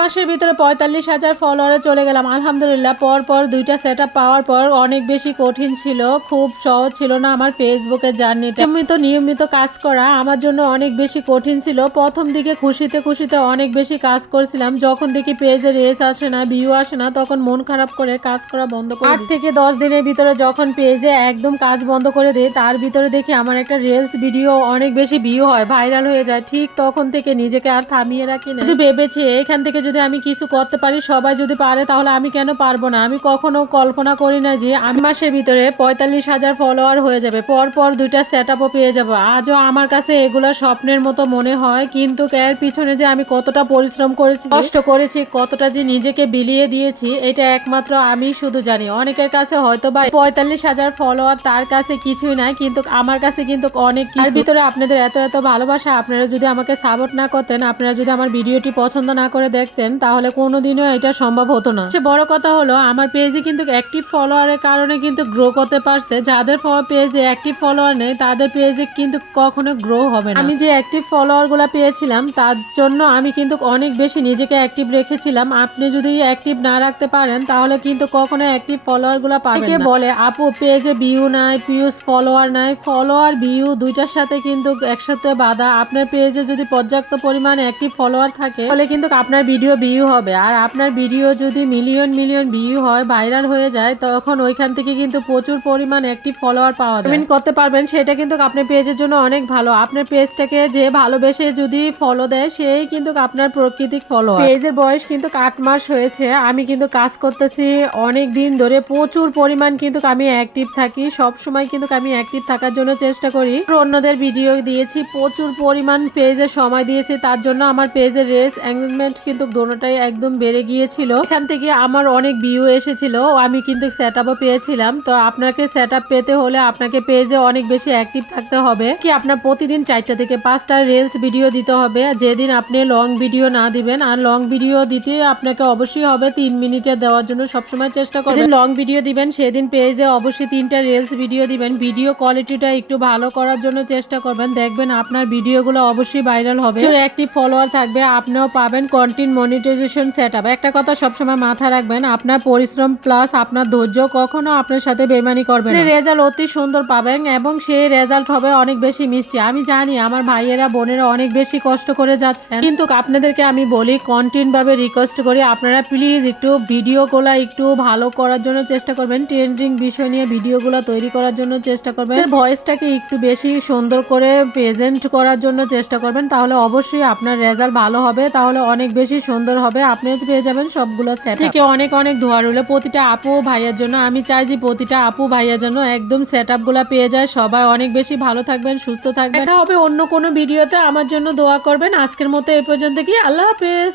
মাসের ভিতরে পঁয়তাল্লিশ হাজার ফলোয়ারে চলে গেলাম। আলহামদুলিল্লাহ পর পর দুইটা সেট পাওয়ার পর অনেক বেশি কঠিন ছিল খুব সহজ ছিল না আমার ফেসবুকের জার্নিটা নিয়মিত নিয়মিত কাজ করা আমার জন্য অনেক বেশি কঠিন ছিল। প্রথম দিকে খুশিতে খুশিতে অনেক বেশি কাজ করছিলাম। যখন দেখি পেজে রেস আসে না ভিউ আসে না তখন মন খারাপ করে কাজ করা বন্ধ করে আট থেকে দশ দিনের ভিতরে যখন পেজে একদম কাজ বন্ধ করে দিই তার ভিতরে দেখি আমার একটা রিলস ভিডিও অনেক বেশি ভিউ হয় ভাইরাল হয়ে যায়। ঠিক তখন থেকে নিজেকে আর থামিয়ে রাখি না। ভেবেছি এখান থেকে যদি আমি কিছু করতে পারি, সবাই যদি পারে, তাহলে আমি কেন পারব না? আমি কখনো কল্পনা করি না যে আমি মাসের ভিতরে পঁয়তাল্লিশ হাজার ফলোয়ার হয়ে যাবে। পর পর দুইটা সেট আপও পেয়ে যাব। আজও আমার কাছে এগুলো স্বপ্নের মতো মনে হয়, কিন্তু এর পিছনে যে আমি কতটা পরিশ্রম করেছি, কষ্ট করেছি, কতটা যে নিজেকে বিলিয়ে দিয়েছি, এটা একমাত্র আমি শুধু জানি। অনেকের কাছে হয়তো বা পঁয়তাল্লিশ হাজার ফলোয়ার তার কাছে কিছুই নাই, কিন্তু আমার কাছে কিন্তু অনেক তার ভিতরে আপনাদের এত এত ভালোবাসা, আপনারা যদি আমাকে সাপোর্ট না করতেন, আপনারা যদি আমার ভিডিওটি পছন্দ না করে দেখতেন তাহলে কোনোদিনও এটা সম্ভব হতো না। সে বড় কথা হলো আমার পেজে কিন্তু অ্যাক্টিভ ফলোয়ারের কারণে কিন্তু গ্রো করতে পারছে। যাদের পেজে অ্যাক্টিভ ফলোয়ার নেই তাদের পেজে কিন্তু কখনো গ্রো হবে না। আমি যে অ্যাক্টিভ ফলোয়ারগুলা পেয়েছিলাম তার জন্য আমি কিন্তু অনেক বেশি নিজেকে অ্যাক্টিভ রেখেছিলাম। আপনি যদি অ্যাক্টিভ না রাখতে পারেন তাহলে কিন্তু কখনো অ্যাক্টিভ ফলোয়ারগুলা পাবেন না। বলে আপু পেজে ভিউ নাই পিউস ফলোয়ার নাই। ফলোয়ার ভিউ দুইটার সাথে কিন্তু একসাথে বাধা। আপনার পেজে যদি পর্যাপ্ত পরিমাণ অ্যাক্টিভ ফলোয়ার থাকে তাহলে কিন্তু আপনার ভিডিও ভিউ হবে। আর আপনার ভিডিও যদি মিলিয়ন মিলিয়ন ভিউ হয় ভাইরাল হয়ে যায়, তখন ওইখান থেকে কিন্তু প্রচুর পরিমাণ অ্যাক্টিভ ফলোয়ার পাওয়া যায়। করতে পারবেন, সেটা কিন্তু আপনার পেজের জন্য অনেক ভালো। আপনার পেজটাকে যে ভালোবেসে যদি ফলো দেয়, সেই কিন্তু আপনার প্রাকৃতিক ফলো পেজের বয়স কিন্তু আট মাস হয়েছে। আমি কিন্তু কাজ করতেছি অনেক দিন ধরে। প্রচুর পরিমাণ কিন্তু আমি অ্যাক্টিভ থাকি। সব সময় কিন্তু আমি অ্যাক্টিভ থাকার জন্য চেষ্টা করি। অন্যদের ভিডিও দিয়েছি। প্রচুর পরিমাণ পেজে সময় দিয়েছি। তার জন্য আমার পেজের রেস এঙ্গেজমেন্ট কিন্তু দোনোটাই একদম বেড়ে গিয়েছিল। এখান থেকে আমার অনেক ভিউ এসেছিল আমি কিন্তু সেট আপও পেয়েছিলাম। তো আপনাকে সেট আপ পেতে হলে আপনাকে পেজে অনেক বেশি অ্যাক্টিভ থাকতে হবে। কি আপনার প্রতিদিন চারটা থেকে পাঁচটা রিলস ভিডিও দিতে হবে। যেদিন আপনি লং ভিডিও না দিবেন, আর লং ভিডিও দিতে আপনাকে অবশ্যই হবে তিন মিনিটে দেওয়ার জন্য সবসময় চেষ্টা করবেন। লং ভিডিও দিবেন, সেদিন পেজে অবশ্যই তিনটা রিলস ভিডিও দিবেন। ভিডিও কোয়ালিটিটা একটু ভালো করার জন্য চেষ্টা করবেন। দেখবেন আপনার ভিডিওগুলো অবশ্যই ভাইরাল হবে। অ্যাক্টিভ ফলোয়ার থাকবে, আপনিও পাবেন কন্টেন্ট মনিটাইজেশন সেট আপ একটা কথা সবসময় মাথায় রাখবেন আপনার পরিশ্রম প্লাস আপনার ধৈর্য কখনো আপনার সাথে বেমানি করবেন রেজাল্ট অতি সুন্দর পাবেন এবং সেই রেজাল্ট হবে অনেক বেশি মিষ্টি। আমি জানি আমার ভাইয়েরা বোনেরা অনেক বেশি কষ্ট করে যাচ্ছেন। কিন্তু আপনাদেরকে আমি বলি কন্টিনিউ ভাবে রিকোয়েস্ট করি। আপনারা প্লিজ একটু ভিডিওগুলো একটু ভালো করার জন্য চেষ্টা করবেন। ট্রেন্ডিং বিষয় নিয়ে ভিডিওগুলো তৈরি করার জন্য চেষ্টা করবেন। ভয়েসটাকে একটু বেশি সুন্দর করে প্রেজেন্ট করার জন্য চেষ্টা করবেন। তাহলে অবশ্যই আপনার রেজাল্ট ভালো হবে। তাহলে অনেক বেশি সুন্দর হবে আপনিও পেয়ে যাবেন সবগুলো সেট থেকে অনেক অনেক ধোয়া রইল। প্রতিটা আপু ভাইয়ার ভাইয়ের জন্য আমি চাই যে প্রতিটা আপু ভাইয়ের জন্য একদম সেট আপগুলো পেয়ে যায়। সবাই অনেক বেশি ভালো থাকবেন সুস্থ থাকবেন। দেখা হবে অন্য কোনো ভিডিওতে আমার জন্য দোয়া করবেন। আজকের মতো এই পর্যন্ত কি। আল্লাহ হাফেজ।